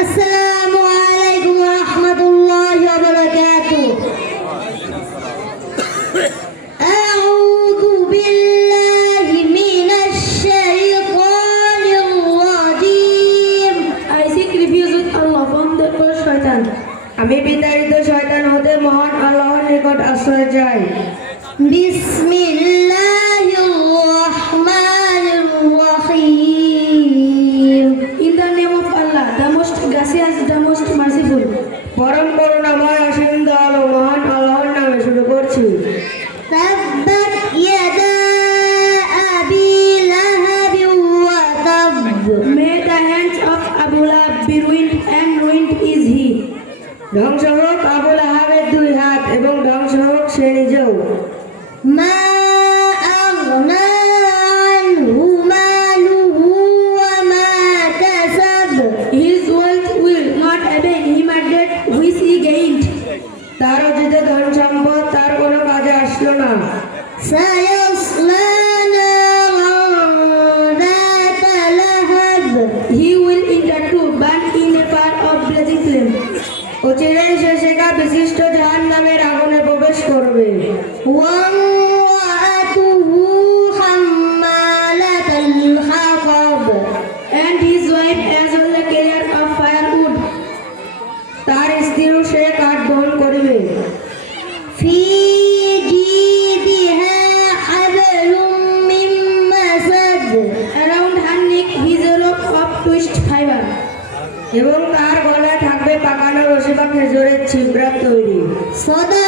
আসসালামু আলাইকুম ওয়া রাহমাতুল্লাহি ওয়া বারাকাতুহু। আমি বিতাড়িত শয়তান হতে মহান আল্লাহর নিকট আশ্রয় চাই। বিসমি গ্রাসিয়াস দ্য মোস্ট মার্সিফুল পরম করুণাময় অসীম দল ও মহান আল্লাহর নামে শুরু করছি। তাব্বাত ইয়াদা আবি লাহাব ওয়া তাব। May the hands of Abu Lahab be ruined and ruined is he ধ্বংস হোক আবু তার অর্জিত ধন সম্পদ তার কোনো কাজে আসলো না He will enter to burn in the fire of blazing flame. অচিরেই সে শেখা বিশিষ্ট জাহান নামের আগুনে প্রবেশ করবে and his wife as well the carrier of firewood. তার স্ত্রীও সে গ্রহণ করিবে। ফি Around her neck is a rope এবং তার গলায় থাকবে পাকানো রশি বা খেজুরের ছিদ্রা তৈরি। সদা